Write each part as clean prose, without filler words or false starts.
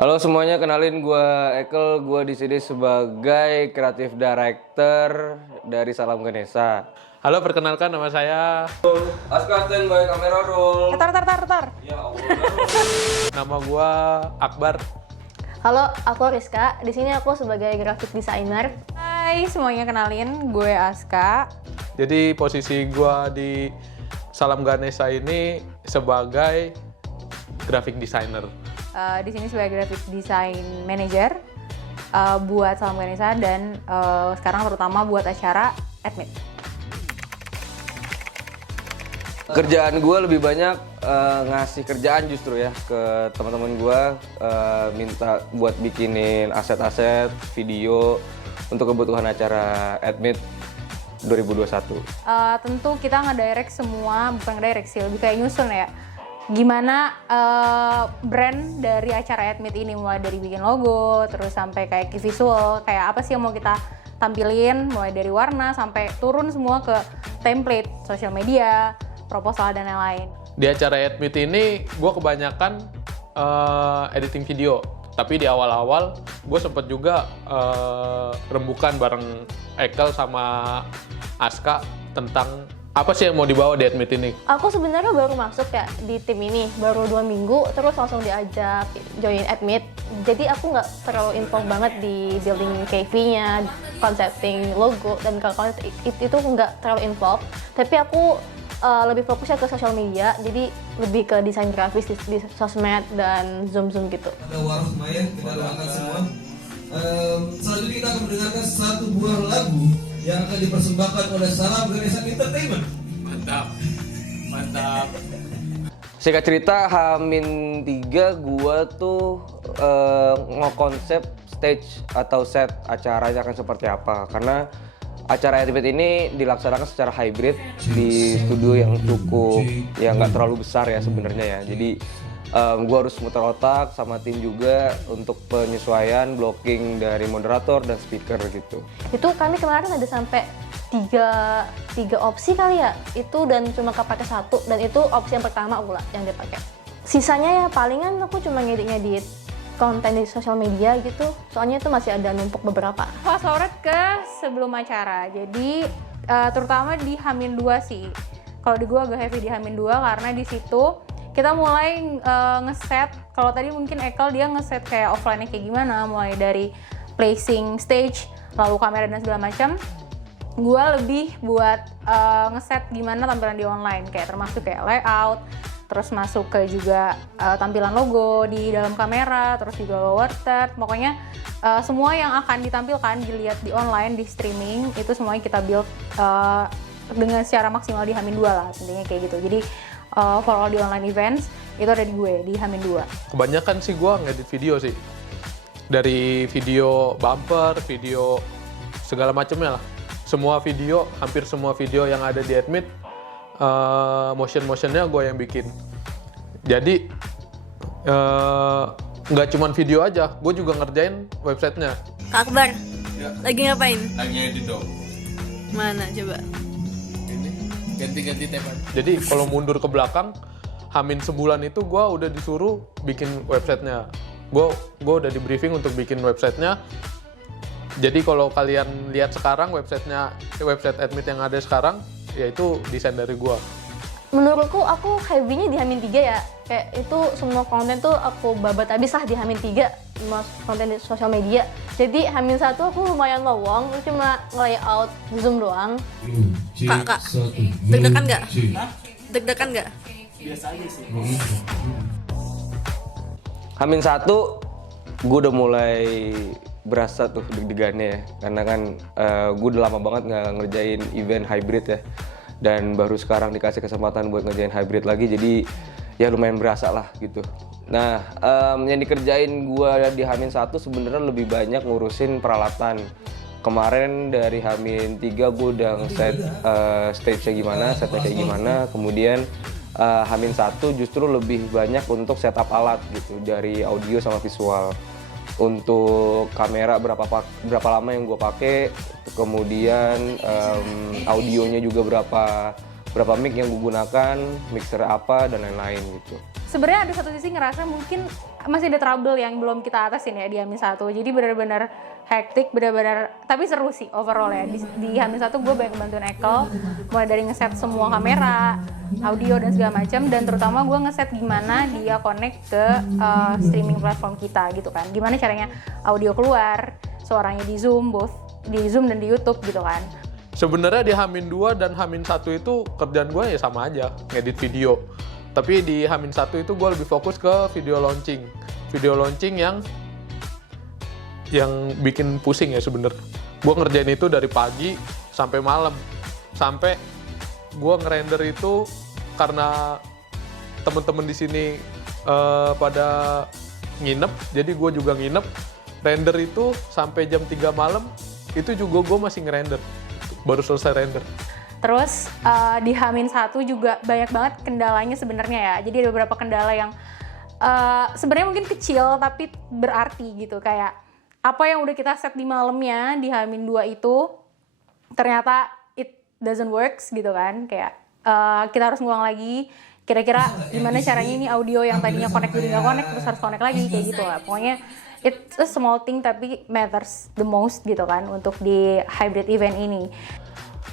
Halo semuanya, kenalin gue Ekel. Gue di sini sebagai kreatif director dari Salam Ganesha. Halo, perkenalkan nama saya. Aska, standby kamera roll. Tar. Ya Allah. Nama gua Akbar. Halo, aku Rizka. Di sini aku sebagai graphic designer. Hai semuanya, kenalin gue Aska. Jadi posisi gua di Salam Ganesha ini sebagai graphic designer. Di sini sebagai graphic design manager buat Salam Ganesha dan sekarang terutama buat acara Admit. Kerjaan gue lebih banyak ngasih kerjaan justru ya ke teman-teman gue, minta buat bikinin aset-aset video untuk kebutuhan acara Admit 2021. Tentu kita ngedirect semua, bukan ngedirect sih, lebih kayak nyusun ya. Gimana brand dari acara Admit ini, mulai dari bikin logo, terus sampai kayak visual, kayak apa sih yang mau kita tampilin, mulai dari warna sampai turun semua ke template, social media, proposal dan lain-lain. Di acara Admit ini gue kebanyakan editing video. Tapi di awal-awal gue sempet juga rembukan bareng Ekel sama Aska tentang apa sih yang mau dibawa di Admit ini. Aku sebenarnya baru masuk ya di tim ini, baru 2 minggu, terus langsung diajak join Admit. Jadi aku nggak terlalu involved banget di building KV-nya, concepting logo, dan kalau itu nggak terlalu involved. Tapi aku lebih fokusnya ke sosial media, jadi lebih ke desain grafis di sosmed dan zoom gitu. Ada waroh maya, kita doakan semua. Selanjutnya kita akan mendengarkan satu buah lagu yang akan dipersembahkan oleh Salam Ganesha Entertainment. Mantap. Singkat cerita, H-3 gue tuh ngekonsep stage atau set acaranya akan seperti apa. Karena acara Admit ini dilaksanakan secara hybrid di studio yang cukup, ya nggak terlalu besar ya sebenarnya ya. Jadi gue harus muter otak sama tim juga untuk penyesuaian blocking dari moderator dan speaker gitu. Itu kami kemarin ada sampai tiga opsi kali ya, itu dan cuma kepake satu, dan itu opsi yang pertama pula yang dipakai. Sisanya ya palingan aku cuma ngedit konten di sosial media gitu, soalnya itu masih ada numpuk beberapa. Fast forward ke sebelum acara, jadi terutama di H-2 sih. Kalau di gue agak heavy di H-2 karena di situ kita mulai ngeset. Kalau tadi mungkin Ekel dia ngeset kayak offline-nya kayak gimana, mulai dari placing stage, lalu kamera dan segala macam. Gue lebih buat ngeset gimana tampilan di online, kayak termasuk kayak layout, terus masuk ke juga tampilan logo di dalam kamera, terus juga lower third, pokoknya semua yang akan ditampilkan, dilihat di online, di streaming, itu semuanya kita build dengan secara maksimal di H-2 lah, intinya kayak gitu. Jadi for all di online events, itu ada di gue, di H-2. Kebanyakan sih gue ngedit video sih. Dari video bumper, video segala macamnya lah. Hampir semua video yang ada di Admit, motionnya gue yang bikin. Jadi nggak cuman video aja, gue juga ngerjain websitenya. Kak Akbar, Ya. lagi ngapain? Lagi edit dong. Mana coba? Ini ganti-ganti teman. Jadi kalau mundur ke belakang, hamin sebulan itu gue udah disuruh bikin websitenya. Gue udah di briefing untuk bikin websitenya. Jadi kalau kalian lihat sekarang website Admit yang ada sekarang, yaitu desain dari gue. Menurutku aku heavy-nya di H-3 ya, kayak itu semua konten tuh aku babat habis lah di H-3, konten di sosial media. Jadi H-1 aku lumayan lowong, cuma nge-layout zoom doang. Kak, deg-degan nggak? Deg-degan nggak? H-1 gue udah mulai berasa tuh deg-degannya ya, karena kan gue udah lama banget nggak ngerjain event hybrid ya, dan baru sekarang dikasih kesempatan buat ngerjain hybrid lagi, jadi ya lumayan berasa lah gitu. Nah, yang dikerjain gue di H-1 sebenarnya lebih banyak ngurusin peralatan. Kemarin dari H-3 gue udah nge-set stage-nya gimana, setnya kayak gimana, kemudian H-1 justru lebih banyak untuk setup alat gitu, dari audio sama visual. Untuk kamera berapa lama yang gue pakai, kemudian audionya juga berapa mic yang gue gunakan, mixer apa dan lain-lain gitu. sebenarnya ada satu sisi ngerasa mungkin masih ada trouble yang belum kita atasin ya di H-1. Jadi benar-benar hektik, benar-benar, tapi seru sih overall ya. Di H-1 gue banyak bantuin Ekel, mulai dari ngeset semua kamera, audio dan segala macam, dan terutama gue ngeset gimana dia connect ke streaming platform kita gitu kan. Gimana caranya audio keluar, suaranya di Zoom, both di Zoom dan di YouTube gitu kan. Sebenarnya di H-2 dan H-1 itu kerjaan gue ya sama aja, ngedit video. Tapi di H-1 itu gue lebih fokus ke video launching. Video launching yang bikin pusing ya sebenarnya. Gue ngerjain itu dari pagi sampai malam. Sampai gue ngerender itu karena temen-temen di sini pada nginep, jadi gue juga nginep. Render itu sampai jam 3 malam, itu juga gue masih ngerender. Baru selesai render. Terus di H-1 juga banyak banget kendalanya sebenarnya ya. Jadi ada beberapa kendala yang sebenarnya mungkin kecil tapi berarti gitu. Kayak apa yang udah kita set di malamnya di H-2 itu ternyata it doesn't works gitu kan. Kayak kita harus ngulang lagi. Kira-kira gimana caranya ini audio yang tadinya connect jadi nggak connect terus harus connect lagi kayak gitu lah. Pokoknya it's a small thing tapi matters the most gitu kan untuk di hybrid event ini.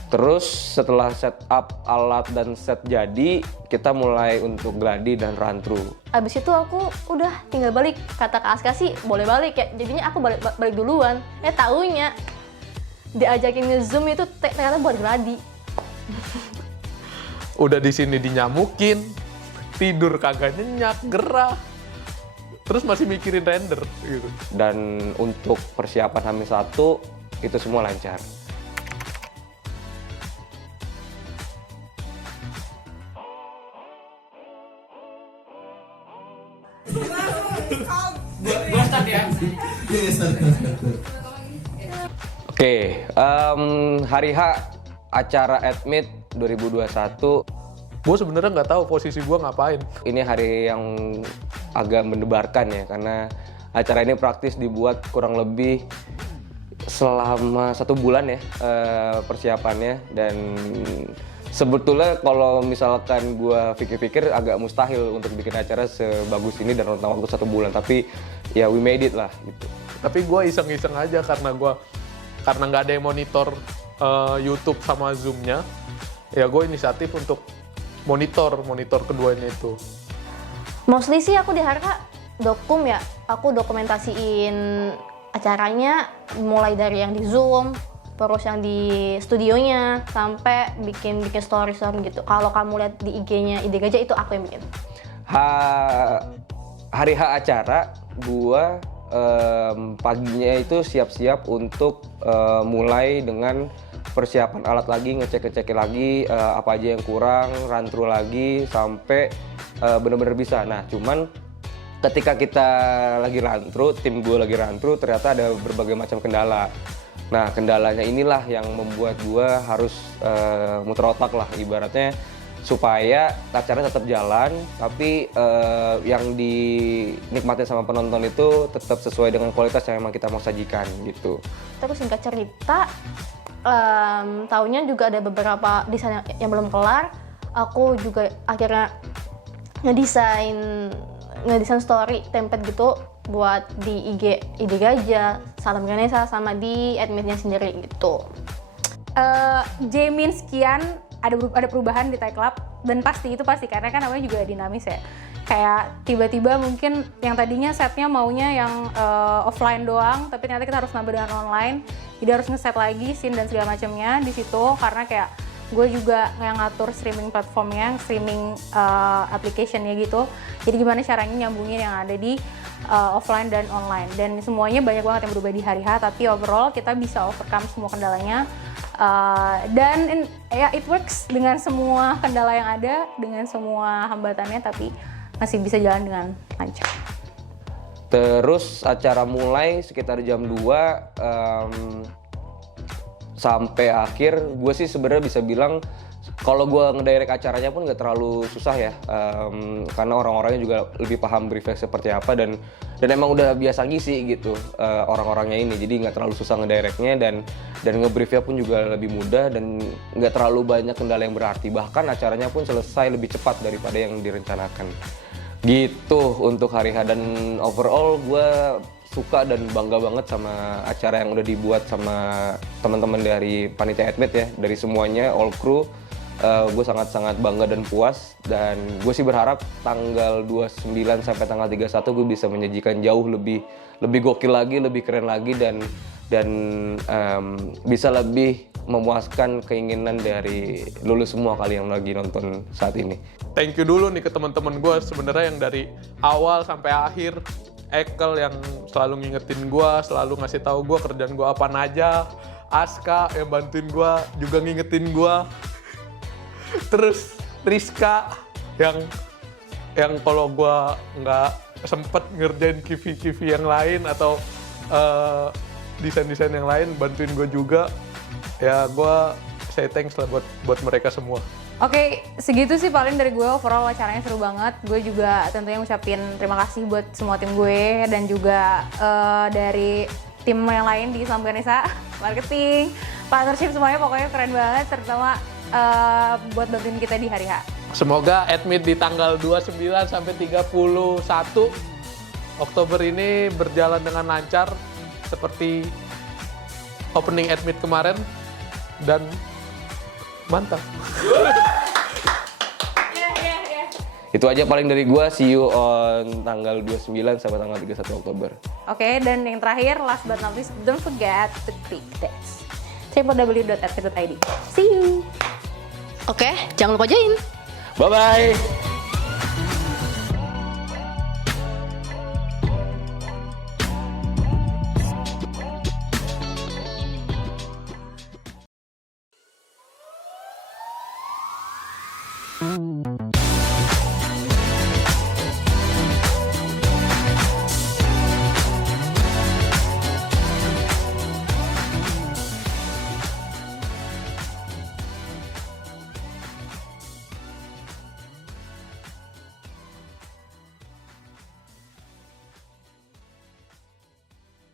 Terus setelah setup alat dan set jadi, kita mulai untuk gladi dan run through. Abis itu aku udah tinggal balik. Kata Kak Aska sih boleh balik ya. Jadinya aku balik duluan. Taunya diajakin nge-zoom itu ternyata buat gladi. Udah di sini dinyamukin, tidur kagak nyenyak, gerah. Terus masih mikirin render gitu. Dan untuk persiapan H-1 itu semua lancar. Gua start ya. Iya, start. Oke, hari H acara Admit 2021. Gue sebenarnya nggak tahu posisi gue ngapain. Ini hari yang agak mendebarkan ya, karena acara ini praktis dibuat kurang lebih selama 1 bulan ya persiapannya. Dan sebetulnya kalau misalkan gue pikir-pikir agak mustahil untuk bikin acara sebagus ini dan rentang waktu 1 bulan. Tapi ya we made it lah gitu. Tapi gue iseng-iseng aja karena nggak ada yang monitor YouTube sama Zoom-nya. Ya gue inisiatif untuk monitor keduanya itu. Mostly sih aku di Harka dokum ya. Aku dokumentasiin acaranya mulai dari yang di Zoom, terus yang di studionya, sampai bikin story gitu. Kalau kamu lihat di IG-nya Ide Gajah itu aku yang bikin. Hari H acara, gua paginya itu siap-siap untuk mulai dengan persiapan alat lagi, ngecek lagi apa aja yang kurang, run through lagi sampai benar-benar bisa. Nah, cuman ketika kita lagi run through, tim gue lagi run through, ternyata ada berbagai macam kendala. Nah, kendalanya inilah yang membuat gue harus muter otak lah ibaratnya, supaya acaranya tetap jalan, tapi yang dinikmatin sama penonton itu tetap sesuai dengan kualitas yang memang kita mau sajikan gitu. Terus singkat cerita, tahunnya juga ada beberapa desain yang belum kelar. Aku juga akhirnya ngedesain story template gitu buat di IG Ide Gajah, Salam Ganesha, sama di adminnya sendiri gitu. Jamin sekian ada perubahan di Thai Club dan pasti karena kan namanya juga dinamis ya. Kayak tiba-tiba mungkin yang tadinya setnya maunya yang offline doang, tapi ternyata kita harus nambah dengan online. Jadi harus ngeset lagi scene dan segala macamnya di situ, karena kayak gue juga yang ngatur streaming platformnya, streaming application-nya gitu. Jadi gimana caranya nyambungin yang ada di offline dan online. Dan semuanya banyak banget yang berubah di hari H, tapi overall kita bisa overcome semua kendalanya. Dan ya it works dengan semua kendala yang ada, dengan semua hambatannya, tapi masih bisa jalan dengan lancar. Terus acara mulai sekitar jam 2 sampai akhir. Gue sih sebenarnya bisa bilang kalau gue ngedirect acaranya pun nggak terlalu susah ya, karena orang-orangnya juga lebih paham briefnya seperti apa, dan emang udah biasa ngisi gitu orang-orangnya ini, jadi nggak terlalu susah ngedirectnya, dan ngebriefnya pun juga lebih mudah dan nggak terlalu banyak kendala yang berarti. Bahkan acaranya pun selesai lebih cepat daripada yang direncanakan. Gitu untuk hari H, dan overall gue suka dan bangga banget sama acara yang udah dibuat sama teman-teman dari panitia Admit ya, dari semuanya, all crew. Gue sangat-sangat bangga dan puas, dan gue sih berharap tanggal 29 sampai tanggal 31 gue bisa menyajikan jauh lebih gokil lagi, lebih keren lagi, dan bisa lebih memuaskan keinginan dari lulus semua kali yang lagi nonton saat ini. Thank you dulu nih ke teman-teman gue sebenarnya yang dari awal sampai akhir. Ekel yang selalu ngingetin gue, selalu ngasih tahu gue kerjaan gue apaan aja. Aska yang bantuin gue, juga ngingetin gue. Terus Rizka yang kalau gue nggak sempet ngerjain kivi yang lain atau desain-desain yang lain, bantuin gue juga. Ya gue say thanks lah buat mereka semua. Oke, segitu sih paling dari gue. Overall acaranya seru banget. Gue juga tentunya ngucapin terima kasih buat semua tim gue, dan juga dari tim yang lain di Samganesa, marketing, partnership, semuanya pokoknya keren banget, terutama buat bantuin kita di hari H. Semoga Admit di tanggal 29 sampai 31 Oktober ini berjalan dengan lancar seperti opening Admit kemarin, dan mantap. Itu aja paling dari gua. See you on tanggal 29 sampai tanggal 31 Oktober. Oke, dan yang terakhir, last but not least, don't forget to click this www.admit.id. See you. Oke, jangan lupa join. Bye-bye!